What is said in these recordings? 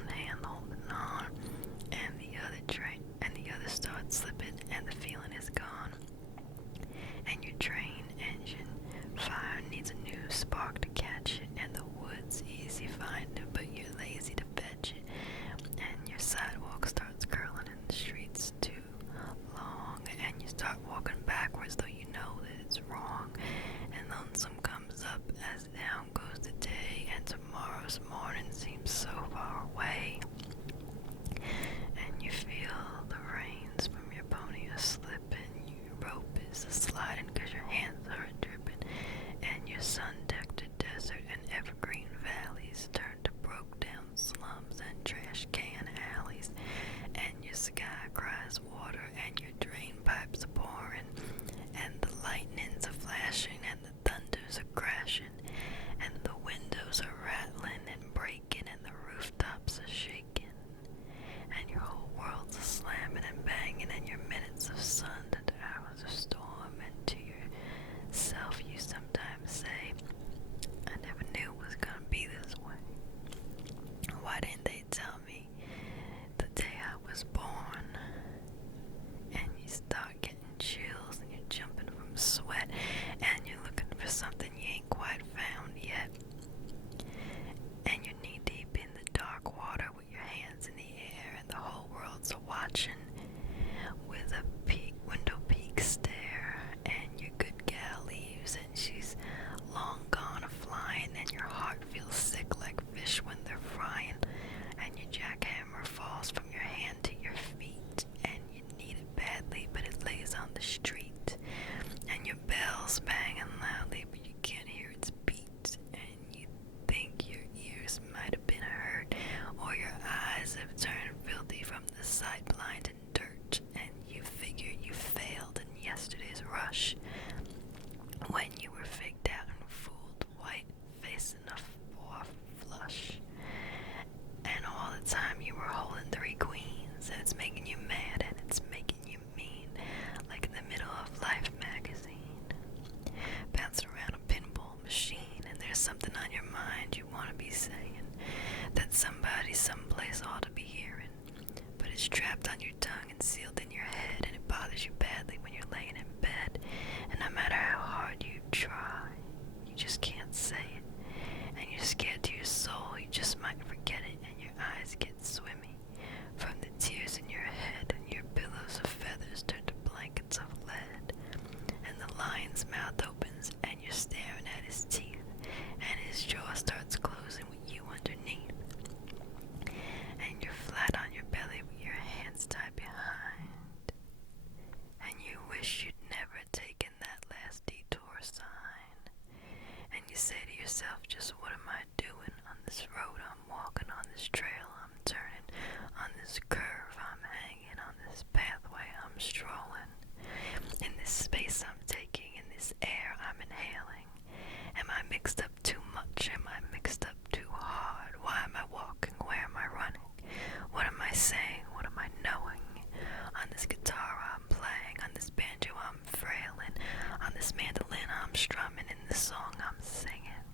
one hand holding on, and the other starts slipping, and the feeling is gone. And your train engine fire needs a new spark to catch it, and the wood's easy finding, but you're lazy to fetch it. And your sidewalk starts curling, and the street's too long, and you start walking backwards, though you know that it's wrong. And lonesome comes up as down goes the day, and tomorrow's morning seems so far away. And you feel the reins from your pony are slipping, your rope is sliding 'cause your hands are dripping, and your sun-decked desert and evergreen valleys turn to broke-down slums and trash can alleys, and your sky cries water, and your drain pipes are pouring, and the lightnings are flashing, and the thunders are crashing, and the windows are rattling and breaking, and the rooftops are shaking, and your whole world's a slamming and banging, and your minutes of sun and hours of storm, and to yourself you sometimes say, I never knew it was gonna be this way. Why didn't they tell me the day I was born? And you start getting chills, and you're jumping from sweat, and you're looking for something you ain't quite found yet. And you're knee deep in the dark water with your hands in the air, and the whole world's watching with a window peak stare. And your good gal leaves, and she's long gone a-flying, and your heart feels sick like fish when they're frying, and your jackhammer falls from your hand to your feet, and you need it badly, but it lays on the street, and your bell's banging loudly, but you can't hear its beat, and you think your ears might have been hurt, or your eyes have turned filthy from the sight, blind and dirt, and you figure you failed in yesterday's rush, when you were faked out and fooled, white face enough for a flush. And all the time you were holding 3 queens, and it's making you mad, and it's making you mean, like in the middle of Life magazine, bouncing around a pinball machine, and there's something on your mind you want to be saying, that somebody someplace ought to be hearing, but it's trapped on your tongue and sealed in your head, and it bothers you badly when you're laying in bed, and no matter how hard you try, you just can't say it, and you're scared to your soul you just might forget it, and your eyes get swimmy from the tears in your head, and your pillows of feathers turn to blankets of lead, and the lion's mouth opens, and you're staring at his teeth, and his jaw starts closing with you underneath, and you're flat on your belly with your hands tied behind, and you wish you'd never taken that last detour sign, and you say to yourself, just what am I doing on this road I'm walking, on this trail I'm turning, on this curve I'm hanging, on this pathway I'm strolling, in this space I'm taking, in this air I'm inhaling. Am I mixed up too much? Am I mixed up too hard? Why am I walking? Where am I running? What am I saying? What am I knowing? On this guitar I'm playing, on this banjo I'm frailing, on this mandolin I'm strumming, in the song I'm singing,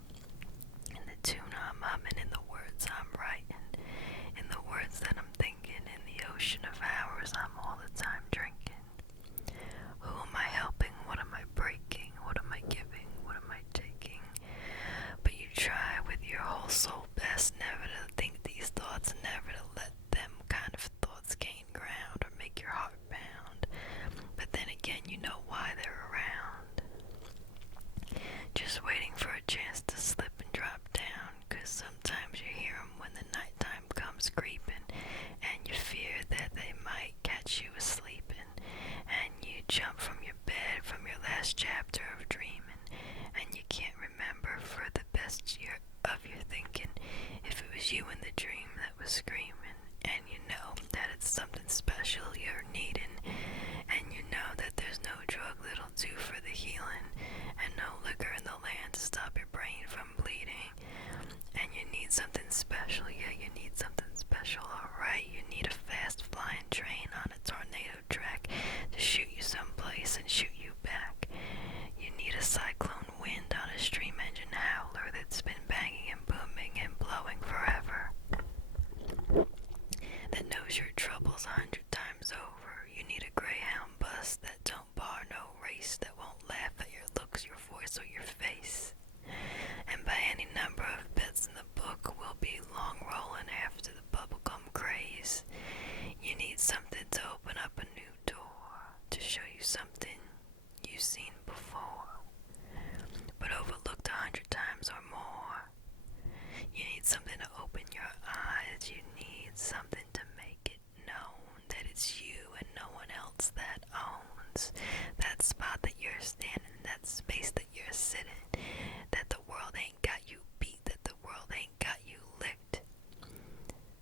in the tune I'm humming, in the words I'm writing, in the words that I'm thinking, in the ocean of hours I'm all the time drinking. Who am I helping? What am I breaking? What am I giving? What am I taking? But you try with your whole soul best never to think these thoughts, never to let them kind of thoughts gain ground or make your heart pound. But then again, you know why they're around. Just waiting for a chance to slip and drop down, 'cause sometimes you hear 'em when the nighttime comes creeping, and you fear that they might catch you asleeping, and you jump from your bed from your last chapter of dreaming, and you can't remember for the best of your thinking if it was you in the dream that was screaming, and you know that it's something special you're needing, and you know that there's no drug that'll do for the healing, and no liquor in the land to stop your brain from bleeding, and you need something special, yeah, you need something special that knows your troubles 100 times over. You need a Greyhound bus that don't bar no race, that won't laugh at your looks, your voice, or your face. And by any number of bets in the book, we'll be long rolling after the bubblegum craze. You need something to open up a new door, to show you something you've seen before, but overlooked 100 times or more. You need something to open your eyes. You need something to make it known that it's you and no one else that owns that spot that you're standing, that space that you're sitting, that the world ain't got you beat, that the world ain't got you licked,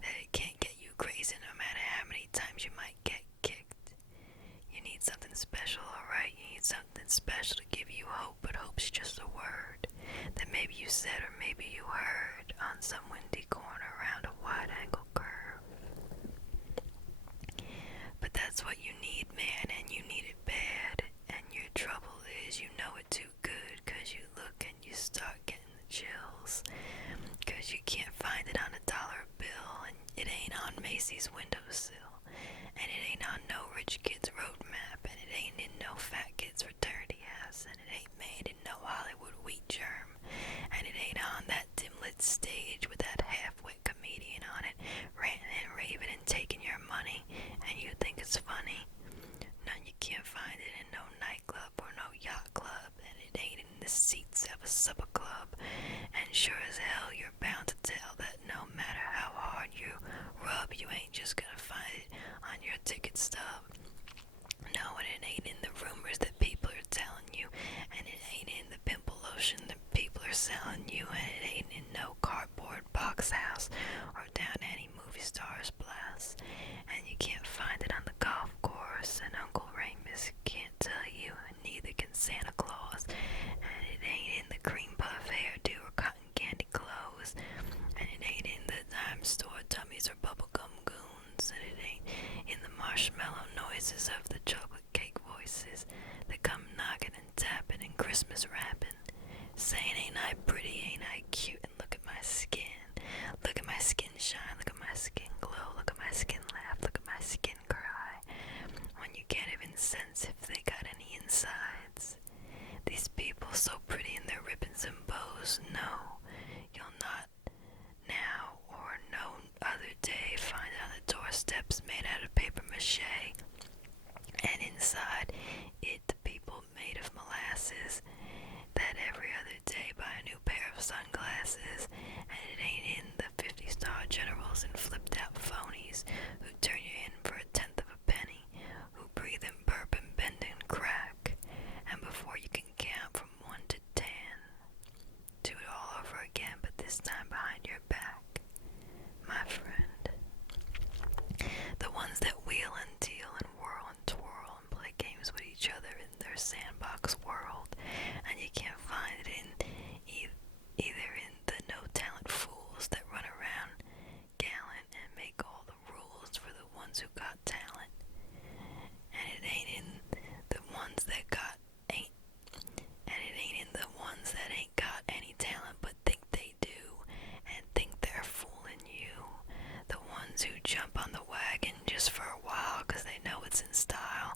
that it can't get you crazy no matter how many times you might get kicked. You need something special, alright? You need something special to give you hope, but hope's just a word that maybe you said or maybe you heard on some windy corner around a wide-angle curve. But that's what you need, man, and you need it bad. And your trouble is you know it too good, 'cause you look and you start getting the chills, 'cause you can't find it on a dollar bill, and it ain't on Macy's windowsill, and it ain't on no rich kid's roadmap, and it ain't in no fat kid's fraternity house, and it ain't made in no Hollywood wheat germ, and it ain't on that dim-lit stage with that half-wit comedian on it, ranting and raving and taking your money, and you think it's funny. No, you can't find it in no nightclub or no yacht club, and it ain't in the seats of a supper club, and sure as hell you're bound to tell that no matter how hard you rub, you ain't just gonna find it on your ticket stub. No, and it ain't in the rumors that people are telling you, and it ain't in the pimple lotion that people are selling you, and it ain't in no cardboard box house or down any movie star's blouse, and you can't find it on the golf course, and Uncle Remus can't tell you, and neither can Santa Claus, and it ain't in the cream puff hairdo or cotton candy clothes, and it ain't in the dime store dummies or bubblegum goons, and it ain't in the marshmallow noises of the chocolate cake voices that come knocking and tapping and Christmas rapping, saying, ain't I pretty, ain't I cute, and look at my skin shine, look at my skin glow, look at my skin laugh, look at my skin cry, when you can't even sense if they got any insides. These people so pretty in their ribbons and bows, no, you'll not now or no other day find on the doorsteps made out of paper mache, and inside it the people made of molasses, that every other day buy a new pair of sunglasses, and it ain't in the 50-star generals and flipped-out phonies who turn you in for a tenth of a penny, who breathe and burp and bend and crack, and before you can count from 1 to 10, do it all over again, but this time behind your back, my friend. The ones that wheel and deal and whirl and twirl and play games with each other in their sandbox world, and you can't find it in either in the no-talent fools that run around gallant and make all the rules for the ones who got talent, and it ain't in the ones that ain't got any talent but think they do and think they're fooling you, the ones who jump on the wagon just for a while 'cause they know it's in style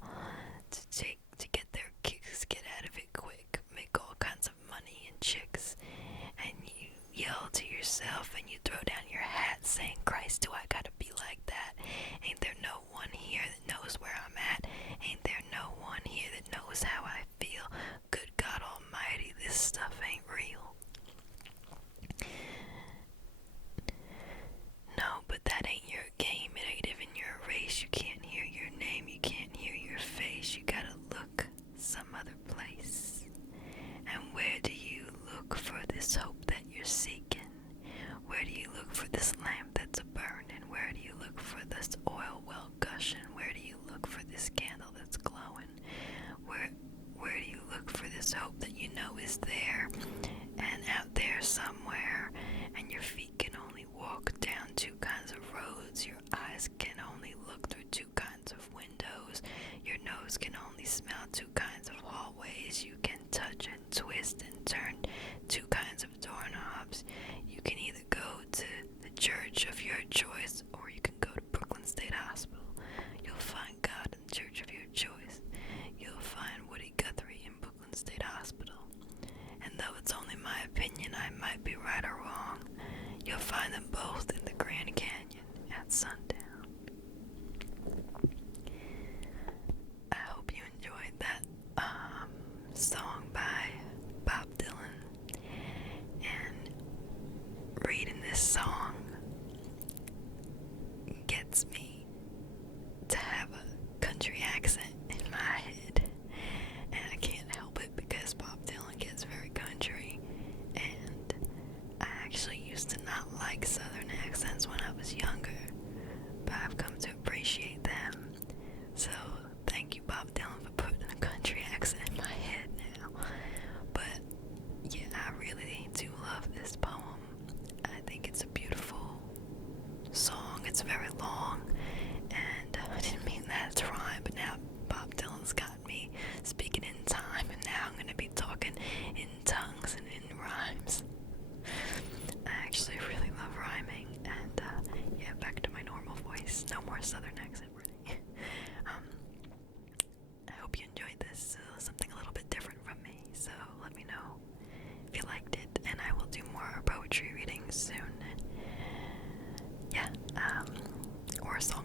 to get their kicks, get out of it quick, make all kinds of money and chicks, and you yell to yourself and you throw down your hat saying, Christ, do I gotta be like that? Ain't there no one here that knows where I'm at? Ain't there no one here that knows how I feel? Good God Almighty, this stuff ain't real. No, but that ain't your game, it ain't even your race. You can't hear your name, you can't hear your face, you gotta look some other place. And where do you look for this hope that you're seeking? Where do you look for this lamp that's a-burning? Where do you look for this oil well gushing? Where do you look for this candle that's glowing? Where do you look for this hope that you know is there and out there somewhere, and your feet can only walk down 2 kinds of roads, your eyes can only look through 2 kinds of windows, your nose can only smell 2 kinds of hallways, you can touch and twist and turn 2 kinds of doorknobs. You can either go to the church of your choice, or you can go to Brooklyn No more southern accent, Brittany. I hope you enjoyed this, something a little bit different from me, so let me know if you liked it, and I will do more poetry readings soon. Yeah, or song